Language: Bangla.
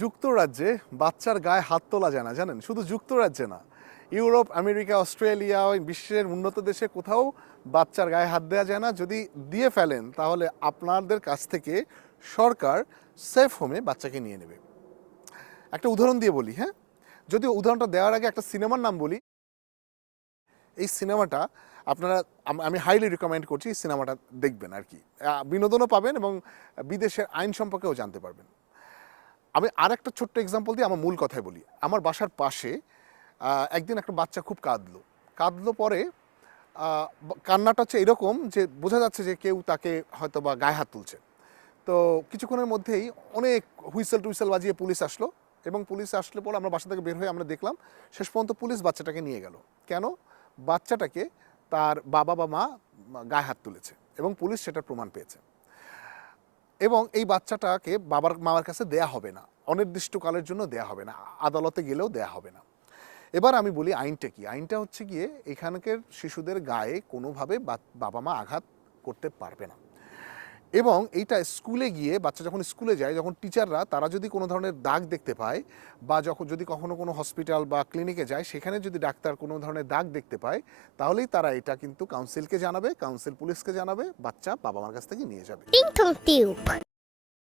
যুক্তরাজ্যে বাচ্চার গায়ে হাত তোলা যায় না, জানেন? শুধু যুক্তরাজ্যে না। ইউরোপ, আমেরিকা, অস্ট্রেলিয়া, ওই বিশ্বের উন্নত দেশে কোথাও বাচ্চার গায়ে হাত দেওয়া যায় না। যদি দিয়ে ফেলেন, তাহলে আপনাদের কাছ থেকে সরকার সেফ হোমে বাচ্চাকে নিয়ে নেবে। একটা উদাহরণ দিয়ে বলি হ্যাঁ? যদি উদাহরণটা দেওয়ার আগে একটা সিনেমার নাম বলি। এই সিনেমাটা আপনারা, আমি হাইলি রিকমেন্ড করছি সিনেমাটা দেখবেন আর কি। বিনোদনও পাবেন এবং বিদেশের আইন সম্পর্কেও জানতে পারবেন। আমি আর একটা ছোট্ট এক্সাম্পল দিয়ে আমার মূল কথায় বলি। আমার বাসার পাশে একদিন একটা বাচ্চা খুব কাঁদলো। কাঁদলো পরে কান্নাটা হচ্ছে এরকম যে বোঝা যাচ্ছে যে কেউ তাকে হয়তো বা গায়ে হাত তুলছে। তো কিছুক্ষণের মধ্যেই অনেক হুইসেল টুইসেল বাজিয়ে পুলিশ আসলো এবং পুলিশ আসলে পরে আমরা বাসা থেকে বের হয়ে আমরা দেখলাম, শেষ পর্যন্ত পুলিশ বাচ্চাটাকে নিয়ে গেল। কেন? বাচ্চাটাকে তার বাবা বা মা গায়ে হাত তুলেছে এবং পুলিশ সেটার প্রমাণ পেয়েছে। এবং এই বাচ্চাটাকে বাবার, মামার কাছে দেয়া হবে না। অনির্দিষ্টকালের জন্য দেয়া হবে না, আদালতে গেলেও দেয়া হবে না। এবার আমি বলি আইনটা কি? আইনটা হচ্ছে গিয়ে এখানকার শিশুদের গায়ে কোনোভাবে বাবা মা আঘাত করতে পারবে না। এবং এইটা স্কুলে গিয়ে বাচ্চা যখন স্কুলে যায়, যখন টিচাররা তারা যদি কোনো ধরনের দাগ দেখতে পায় বা যখন, যদি কখনো কোনো হসপিটাল বা ক্লিনিকে যায়, সেখানে যদি ডাক্তার কোনো ধরনের দাগ দেখতে পায়, তাহলেই তারা এটা কিন্তু কাউন্সিলকে জানাবে, কাউন্সিল পুলিশকে জানাবে, বাচ্চা বাবা মার কাছ থেকে নিয়ে যাবে।